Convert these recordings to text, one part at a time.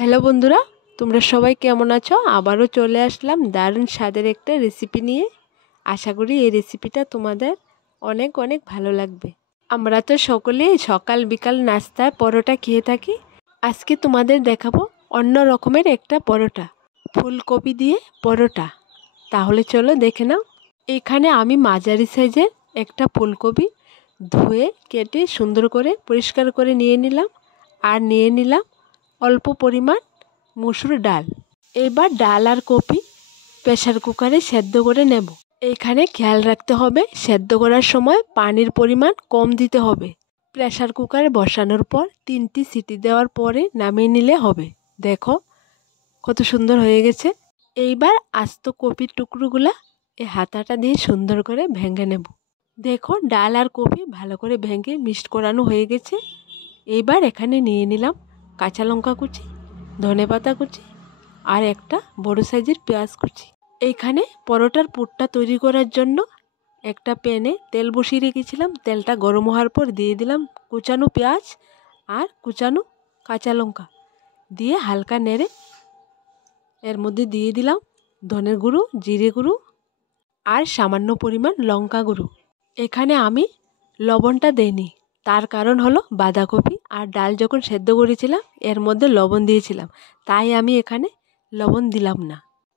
Hello বন্ধুরা, তোমরা সবাই কেমন আছো? আবারও চলে আসলাম দারুণ স্বাদের একটা রেসিপি নিয়ে। আশা করি এই রেসিপিটা তোমাদের অনেক অনেক ভালো লাগবে। আমরা তো সকলেই সকাল বিকাল নাস্তায় পরোটা খেয়ে থাকি। আজকে তোমাদের দেখাবো অন্য রকমের একটা পরোটা, ফুলকপি দিয়ে পরোটা। তাহলে চলো দেখে নাও। এখানে আমি মাঝারি সাইজের একটা ফুলকপি ধুয়ে কেটে সুন্দর করে পরিষ্কার করে নিয়ে নিলাম। আর নিয়ে নিলাম অল্প পরিমাণ মসুর ডাল। এবার ডাল আর কপি প্রেসার কুকারে সেদ্ধ করে নেব। এখানে খেয়াল রাখতে হবে সেদ্ধ করার সময় পানির পরিমাণ কম দিতে হবে। প্রেসার কুকারে বসানোর পর 3টি সিটি দেওয়ার পরে নামিয়ে নিলে হবে। দেখো কত সুন্দর হয়ে গেছে। এইবার আস্ত কপির টুকরোগুলা এই হাতাটা দিয়ে সুন্দর করে ভেঙে নেব। দেখো ডাল আর কপি ভালো করে ভেঙে মিক্সড করানো হয়ে গেছে। এইবার এখানে নিয়ে নিলাম কাঁচা লঙ্কা কুচি, ধনেপাতা কুচি আর একটা বড় সাইজের পেঁয়াজ কুচি। এইখানে পরোটার পুরটা তৈরি করার জন্য একটা প্যানে তেল বসিয়ে রেখেছিলাম। তেলটা গরম হওয়ার পর দিয়ে দিলাম কুচানো পেঁয়াজ আর কুচানো কাঁচা লঙ্কা দিয়ে হালকা নেড়ে এর মধ্যে দিয়ে দিলাম ধনের গুঁড়ো, জিরে গুঁড়ো আর সামান্য পরিমাণ লঙ্কা গুঁড়ো। এখানে আমি লবণটা দেইনি, তার কারণ হলো বাঁধাকপি আর ডাল যখন সেদ্ধ করেছিলাম এর মধ্যে লবণ দিয়েছিলাম, তাই আমি এখানে লবণ দিলাম না।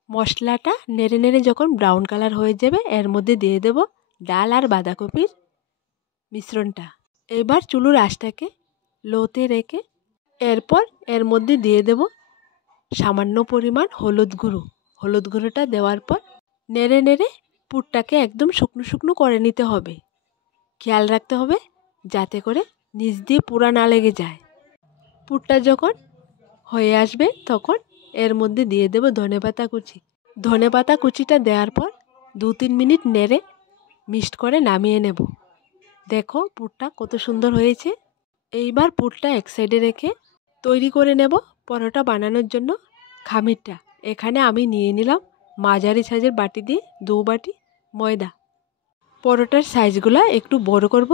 মশলাটা নেড়ে নেড়ে যখন ব্রাউন কালার হয়ে যাবে এর মধ্যে দিয়ে দেব ডাল আর বাঁধাকপির মিশ্রণটা। এবার চুলোর আঁচটাকে লোতে রেখে এরপর এর মধ্যে দিয়ে দেব সামান্য পরিমাণ হলুদ গুঁড়ো। হলুদ গুঁড়োটা দেওয়ার পর নেড়ে নেড়ে পুরটাকে একদম শুকনো শুকনো করে নিতে হবে। খেয়াল রাখতে হবে যাতে করে নিচ দিয়ে পুরা না লেগে যায়। পুরটা যখন হয়ে আসবে তখন এর মধ্যে দিয়ে দেব ধনেপাতা কুচি। ধনেপাতা কুচিটা দেওয়ার পর 2-3 মিনিট নেড়ে মিক্সড করে নামিয়ে নেব। দেখো পুরটা কত সুন্দর হয়েছে। এইবার পুরটা এক সাইডে রেখে তৈরি করে নেব পরোটা বানানোর জন্য খামিরটা। এখানে আমি নিয়ে নিলাম মাঝারি সাইজের বাটি দিয়ে 2 বাটি ময়দা। পরোটার সাইজগুলো একটু বড় করব,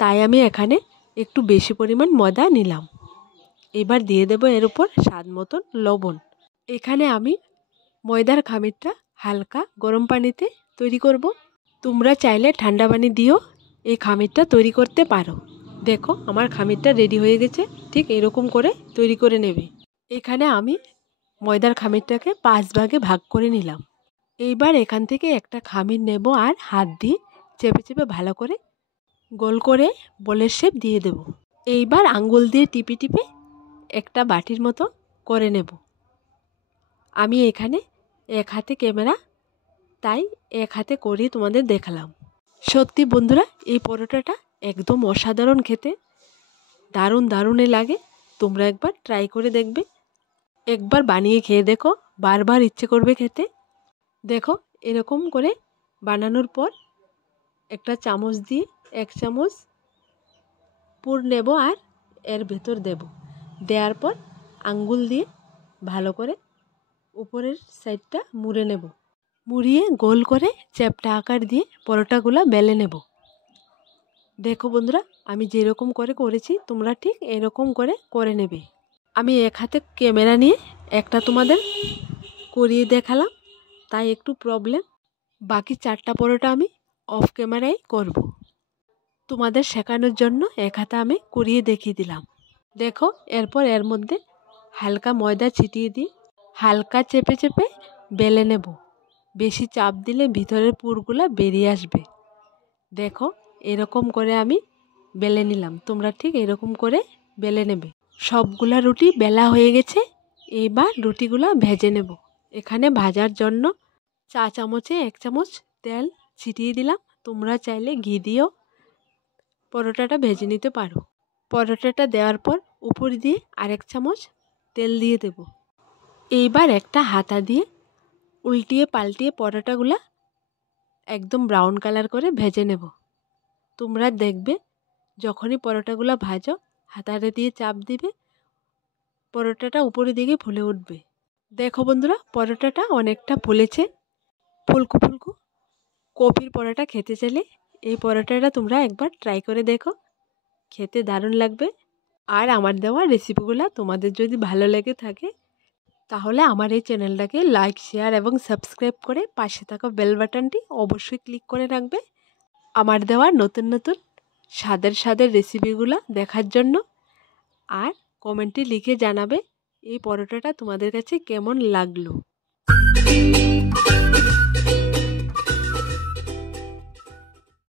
তাই আমি এখানে একটু বেশি পরিমাণ ময়দা নিলাম। এবার দিয়ে দেব এর উপর স্বাদ মতন লবণ। এখানে আমি ময়দার খামিরটা হালকা গরম পানিতে তৈরি করব। তোমরা চাইলে ঠান্ডা পানি দিয়েও এই খামিরটা তৈরি করতে পারো। দেখো আমার খামিরটা রেডি হয়ে গেছে। ঠিক এরকম করে তৈরি করে নেবে। এখানে আমি ময়দার খামিরটাকে 5 ভাগে ভাগ করে নিলাম। এইবার এখান থেকে একটা খামির নেব আর হাত দিয়ে চেপে চেপে ভালো করে গোল করে বলের শেপ দিয়ে দেব। এইবার আঙ্গুল দিয়ে টিপে টিপে একটা বাটির মতো করে নেব। আমি এখানে এক হাতে ক্যামেরা, তাই এক হাতে করে তোমাদের দেখালাম। সত্যি বন্ধুরা এই পরোটাটা একদম অসাধারণ খেতে, দারুণ দারুণে লাগে। তোমরা একবার ট্রাই করে দেখবে, একবার বানিয়ে খেয়ে দেখো, বারবার ইচ্ছে করবে খেতে। দেখো এরকম করে বানানোর পর একটা চামচ দিয়ে 1 চামচ পুর নেব আর এর ভেতর দেব। দেওয়ার পর আঙ্গুল দিয়ে ভালো করে উপরের সাইডটা মুড়ে নেব। মুড়িয়ে গোল করে চ্যাপ্টা আকার দিয়ে পরোটাগুলো বেলে নেব। দেখো বন্ধুরা আমি যেরকম করে করেছি তোমরা ঠিক এরকম করে করে নেবে। আমি এক হাতে ক্যামেরা নিয়ে একটা তোমাদের করিয়ে দেখালাম, তাই একটু প্রবলেম। বাকি 4টা পরোটা আমি অফ ক্যামেরায় করব। তোমাদের শেখানোর জন্য এক হাতে আমি করিয়ে দেখিয়ে দিলাম। দেখো এরপর এর মধ্যে হালকা ময়দা ছিটিয়ে দিয়ে হালকা চেপে চেপে বেলে নেব। বেশি চাপ দিলে ভিতরের পুরগুলো বেরিয়ে আসবে। দেখো এরকম করে আমি বেলে নিলাম। তোমরা ঠিক এরকম করে বেলে নেবে। সবগুলা রুটি বেলা হয়ে গেছে। এবার রুটিগুলো ভেজে নেব। এখানে ভাজার জন্য চা চামচে 1 চামচ তেল ছিটিয়ে দিলাম। তোমরা চাইলে ঘি দিয়েও পরোটাটা ভেজে নিতে পারো। পরোটাটা দেওয়ার পর উপর দিয়ে আরেক চামচ তেল দিয়ে দেব। এইবার একটা হাতা দিয়ে উল্টিয়ে পাল্টিয়ে পরোটাগুলা একদম ব্রাউন কালার করে ভেজে নেব। তোমরা দেখবে যখনই পরোটাগুলো ভাজো হাতাটা দিয়ে চাপ দিবে, পরোটাটা উপরের দিকে ফুলে উঠবে। দেখো বন্ধুরা পরোটাটা অনেকটা ফুলেছে, ফুলকো ফুলকো। কপির পরোটা খেতে চাইলে এই পরোটাটা তোমরা একবার ট্রাই করে দেখো, খেতে দারুণ লাগবে। আর আমার দেওয়া রেসিপিগুলো তোমাদের যদি ভালো লেগে থাকে তাহলে আমার এই চ্যানেলটাকে লাইক, শেয়ার এবং সাবস্ক্রাইব করে পাশে থাকা বেল বাটনটি অবশ্যই ক্লিক করে রাখবে আমার দেওয়া নতুন নতুন স্বাদের রেসিপিগুলো দেখার জন্য। আর কমেন্টে লিখে জানাবে এই পরোটাটা তোমাদের কাছে কেমন লাগলো।